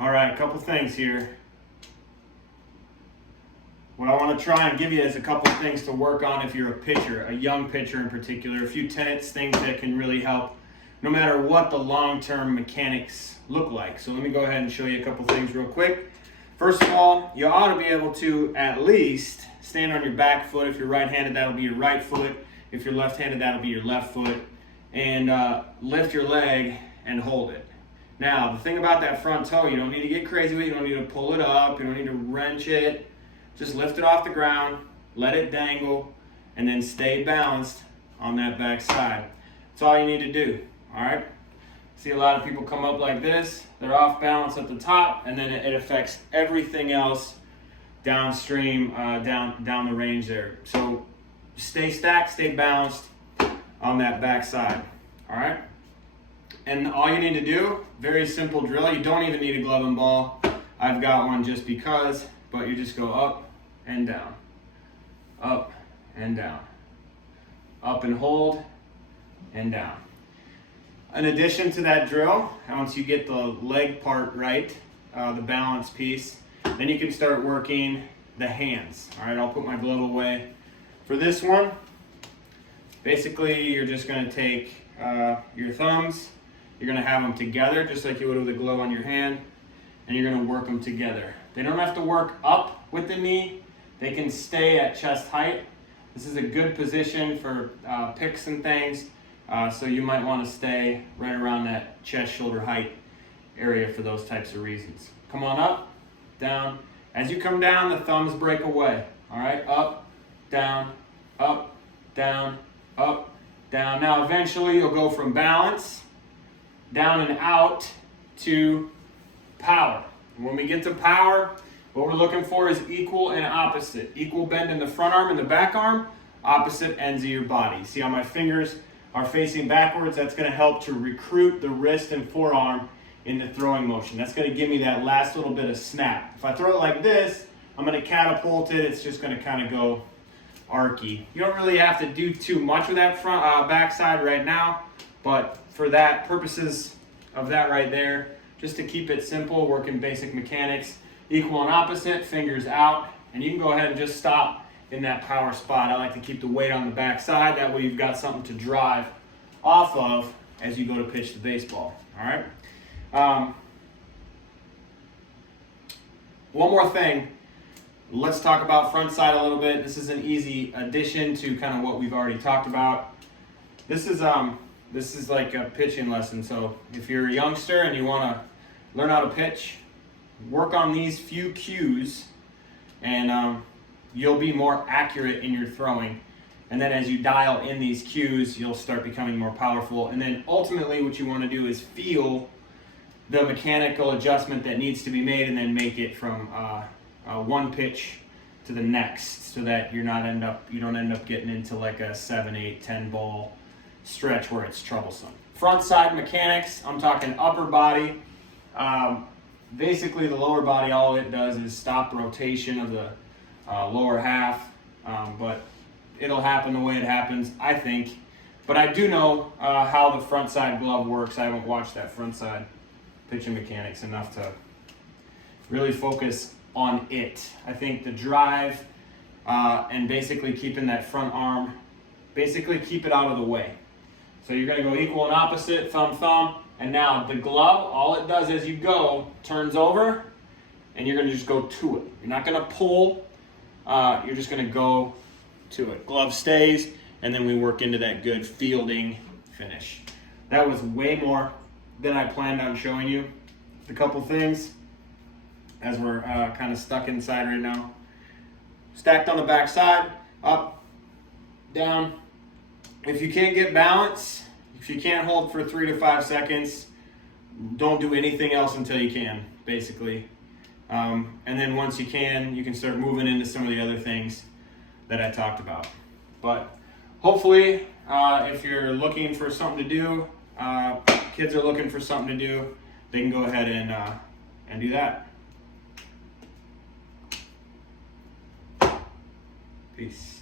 All right, a couple things here. What I want to try and give you is a couple things to work on if you're a pitcher, a young pitcher in particular. A few tenets, things that can really help no matter what the long-term mechanics look like. So let me go ahead and show you a couple things real quick. First of all, you ought to be able to at least stand on your back foot. If you're right-handed, that'll be your right foot. If you're left-handed, that'll be your left foot. And lift your leg and hold it. Now, the thing about that front toe, you don't need to get crazy with it. You don't need to pull it up. You don't need to wrench it. Just lift it off the ground, let it dangle, and then stay balanced on that back side. That's all you need to do, all right? See a lot of people come up like this. They're off balance at the top, and then it affects everything else downstream, down the range there. So stay stacked, stay balanced on that back side, all right? And all you need to do, very simple drill. You don't even need a glove and ball. I've got one just because, but you just go up and down, up and down, up and hold and down. In addition to that drill, once you get the leg part right, the balance piece, then you can start working the hands. All right, I'll put my glove away. For this one, basically you're just gonna take your thumbs, you're gonna have them together just like you would with a glove on your hand, and you're gonna work them together. They don't have to work up with the knee, they can stay at chest height. This is a good position for picks and things, so you might want to stay right around that chest shoulder height area for those types of reasons. Come on up, down. As you come down, the thumbs break away. All right, up, down, up, down, up, down. Now eventually you'll go from balance, down and out, to power. And when we get to power, what we're looking for is equal and opposite. Equal bend in the front arm and the back arm, opposite ends of your body. See how my fingers are facing backwards? That's going to help to recruit the wrist and forearm in the throwing motion. That's going to give me that last little bit of snap. If I throw it like this, I'm going to catapult it. It's just going to kind of go arky. You don't really have to do too much with that front backside right now, but for that purposes of that right there, just to keep it simple, working basic mechanics, equal and opposite, fingers out, and you can go ahead and just stop in that power spot. I like to keep the weight on the back side, that way you've got something to drive off of as you go to pitch the baseball, all right? One more thing, let's talk about front side a little bit. This is an easy addition to kind of what we've already talked about. This is like a pitching lesson, so if you're a youngster and you want to learn how to pitch, work on these few cues, and you'll be more accurate in your throwing. And then as you dial in these cues, you'll start becoming more powerful. And then ultimately what you want to do is feel the mechanical adjustment that needs to be made, and then make it from one pitch to the next, so that you don't end up getting into like a 7, 8, 10 ball stretch where it's troublesome. Front side mechanics, I'm talking upper body. Basically the lower body, all it does is stop rotation of the lower half, but it'll happen the way it happens, I think. But I do know how the front side glove works. I haven't watched that front side pitching mechanics enough to really focus on it. I think the drive and basically keeping that front arm, basically keep it out of the way. So you're gonna go equal and opposite, thumb, thumb, and now the glove, all it does as you go, turns over, and you're gonna just go to it. You're not gonna pull, you're just gonna go to it. Glove stays, and then we work into that good fielding finish. That was way more than I planned on showing you. A couple things, as we're kind of stuck inside right now. Stacked on the back side, up, down. If you can't get balance, if you can't hold for 3 to 5 seconds, don't do anything else until you can, basically. And then once you can start moving into some of the other things that I talked about. But hopefully, if you're looking for something to do, kids are looking for something to do, they can go ahead and do that. Peace.